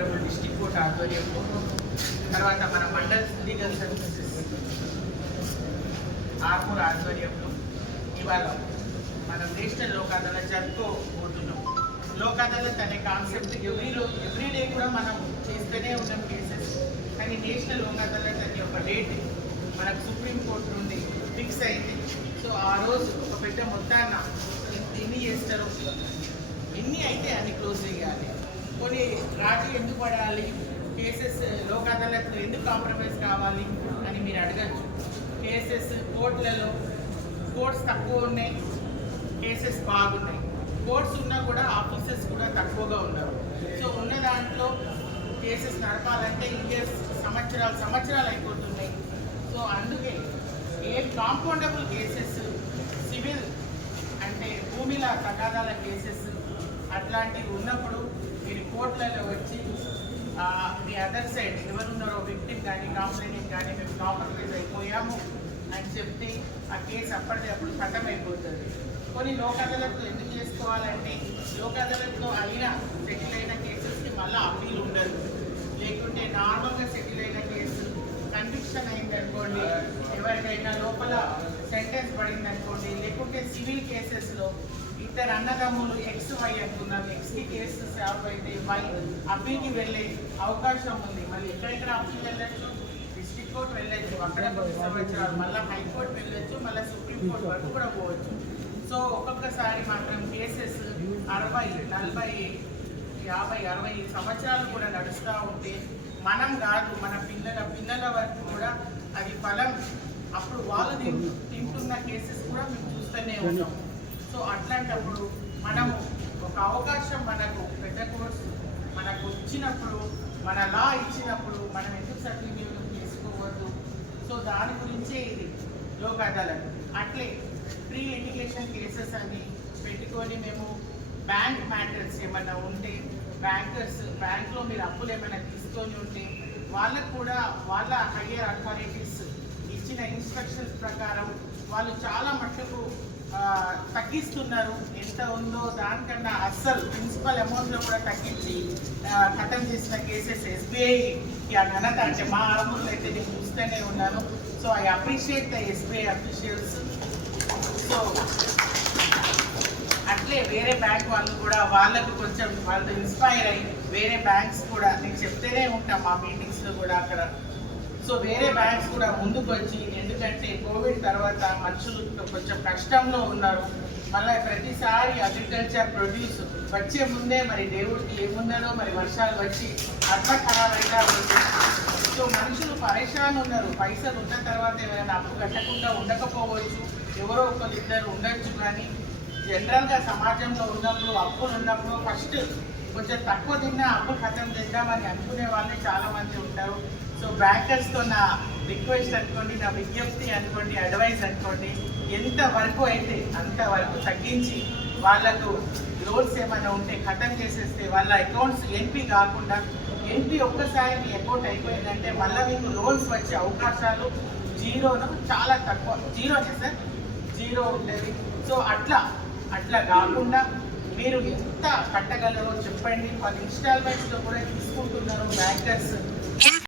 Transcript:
Honourable district court ఆధ్వర్యంలో తర్వాత మన మండల్ లీగల్ సర్వీసెస్ ఆర్మూర్ ఆధ్వర్యంలో ఇవాళ మనం నేషనల్ లోక్ అదాలత్ జరుపుకోబోతున్నాం లోక్ అదాలత్ అనే కాన్సెప్ట్ ఎవ్రీ రోజు ఎవ్రీ డే కూడా మనం చేస్తూనే ఉన్నాం కేసెస్. కానీ నేషనల్ లోక్ అదాలత్ అనే ఒక డేట్ మనకు సుప్రీంకోర్టు నుండి ఫిక్స్ అయింది. సో ఆ రోజు ఒక పెద్ద మొత్తాన ఎన్ని చేస్తారు ఎన్ని అయితే అన్ని క్లోజ్ చేయాలి. కొన్ని రాజీ ఎందుకు పడాలి? కేసెస్ లోక్ అదాలత్లో ఎందుకు కాంప్రమైజ్ కావాలి అని మీరు అడగచ్చు. కేసెస్ కోర్టులలో కోర్ట్స్ తక్కువ ఉన్నాయి కేసెస్ బాగున్నాయి. కోర్ట్స్ ఉన్నా కూడా ఆఫీసెస్ కూడా తక్కువగా ఉన్నారు. సో ఉన్న దాంట్లో కేసెస్ నడపాలంటే ఇయర్స్ సంవత్సరాలు సంవత్సరాలు అయిపోతున్నాయి. సో అందుకే ఏ కాంపౌండబుల్ కేసెస్ సివిల్ అంటే భూమిల తగాదాల కేసెస్ అట్లాంటివి ఉన్నప్పుడు మీరు కోర్టులలో వచ్చి మీ అదర్ సైడ్ ఎవరున్నారో విక్టిమ్ కానీ కంప్లైంట్ కానీ మేము కాంప్రమైజ్ అయిపోయాము అని చెప్తే ఆ కేసు అప్పటికప్పుడు ఖతం అయిపోతుంది కొన్ని లోక్ అదాలత్లో ఎందుకు చేసుకోవాలంటే లోక్ అదాలత్లో అయిన సెటిల్ అయిన కేసెస్కి మళ్ళీ అప్పీల్ ఉండదు. లేకుంటే నార్మల్గా సెటిల్ అయిన కేసు కన్విక్షన్ అయిందనుకోండి ఎవరికైనా లోపల సెంటెన్స్ పడింది అనుకోండి లేకుంటే సివిల్ కేసెస్లో ఇద్దరు అన్నదమ్ములు ఎక్స్ వై అనుకున్నారు ఎక్స్కి కేసు సాల్వ్ అయితే వై అప్పీల్కి వెళ్ళే అవకాశం ఉంది. మళ్ళీ ఎక్కడెక్కడ అప్పీల్ వెళ్ళచ్చు? డిస్ట్రిక్ట్ కోర్ట్ వెళ్ళచ్చు. అక్కడ కొన్ని సంవత్సరాలు. మళ్ళీ హైకోర్టు వెళ్ళొచ్చు. మళ్ళీ సుప్రీంకోర్టు వరకు కూడా పోవచ్చు. సో ఒక్కొక్కసారి మాత్రం కేసెస్ అరవై నలభై యాభై అరవై సంవత్సరాలు కూడా నడుస్తూ ఉంటే మనం కాదు మన పిల్లల పిల్లల వరకు కూడా అది ఫలం అప్పుడు వాళ్ళు తింటున్న కేసెస్ కూడా మేము చూస్తూనే ఉన్నాం. సో అట్లాంటప్పుడు మనము ఒక అవకాశం మనకు పెద్ద కోర్సు మనకు ఇచ్చినప్పుడు మన లా ఇచ్చినప్పుడు మనం ఎందుకు సద్వినియోగం చేసుకోవద్దు? సో దాని గురించే ఇది లోక్ అదాలత్ అట్లే ప్రీ లిటిగేషన్ కేసెస్ అని పెట్టుకొని మేము బ్యాంక్ మ్యాటర్స్ ఏమైనా ఉంటే బ్యాంకర్స్ బ్యాంక్లో మీరు అప్పులు ఏమైనా తీసుకొని ఉంటే వాళ్ళకు కూడా వాళ్ళ హయ్యర్ అథారిటీస్ ఇచ్చిన ఇన్స్ట్రక్షన్స్ ప్రకారం వాళ్ళు చాలా మట్టుకు తగ్గిస్తున్నారు. ఎంత ఉందో దానికన్నా అస్సలు ప్రిన్సిపల్ అమౌంట్లో కూడా తగ్గించి ఖతం చేసిన కేసెస్ ఎస్బీఐకి ఆ అంటే మా ఆరంభంలో అయితే నేను చూస్తూనే ఉన్నాను. So I appreciate the SBI officials so అట్లే వేరే బ్యాంక్ వాళ్ళు కూడా వాళ్ళకు కొంచెం వాళ్ళు ఇన్స్పైర్ అయ్యి వేరే బ్యాంక్స్ కూడా నేను చెప్తూనే ఉంటాం మా మీటింగ్స్లో కూడా అక్కడ. సో వేరే బ్యాంక్స్ కూడా ముందుకు వచ్చి ఎందుకంటే కోవిడ్ తర్వాత మనుషులు కొంచెం కష్టంలో ఉన్నారు. మళ్ళీ ప్రతిసారి అగ్రికల్చర్ ప్రొడ్యూస్ వచ్చే ముందే మరి దేవుడికి ఏమున్నదో మరి వర్షాలు వచ్చి అట్లా ఖరాబ్ సో మనుషులు పరేషాన్ ఉన్నారు. పైసలు ఉన్న తర్వాత ఎవరైనా అప్పు కట్టకుండా ఉండకపోవచ్చు. ఎవరో ఒకరు ఇద్దరు ఉండొచ్చు కానీ జనరల్గా సమాజంలో ఉన్నప్పుడు అప్పులు ఉన్నప్పుడు ఫస్ట్ కొంచెం తక్కువ తిన్నా అప్పు ఖతం చేద్దామని అనుకునే వాళ్ళే చాలా మంది ఉంటారు. సో బ్యాంకర్స్తో నా రిక్వెస్ట్ అనుకోండి నా విజ్ఞప్తి అనుకోండి అడ్వైస్ అనుకోండి ఎంత వరకు అయితే అంత వరకు తగ్గించి వాళ్ళకు లోన్స్ ఏమైనా ఉంటే ఖతం చేసేస్తే వాళ్ళ అకౌంట్స్ ఎన్పి కాకుండా ఎన్పి ఒక్కసారి మీ అకౌంట్ అయిపోయిందంటే మళ్ళీ మీకు లోన్స్ వచ్చే అవకాశాలు జీరోను చాలా తక్కువ. జీరోనే సార్? జీరో ఉంటుంది సో అట్లా అట్లా కాకుండా మీరు ఎంత కట్టగలరో చెప్పండి. వాళ్ళు ఇన్స్టాల్మెంట్స్లో కూడా తీసుకుంటున్నారు బ్యాంకర్స్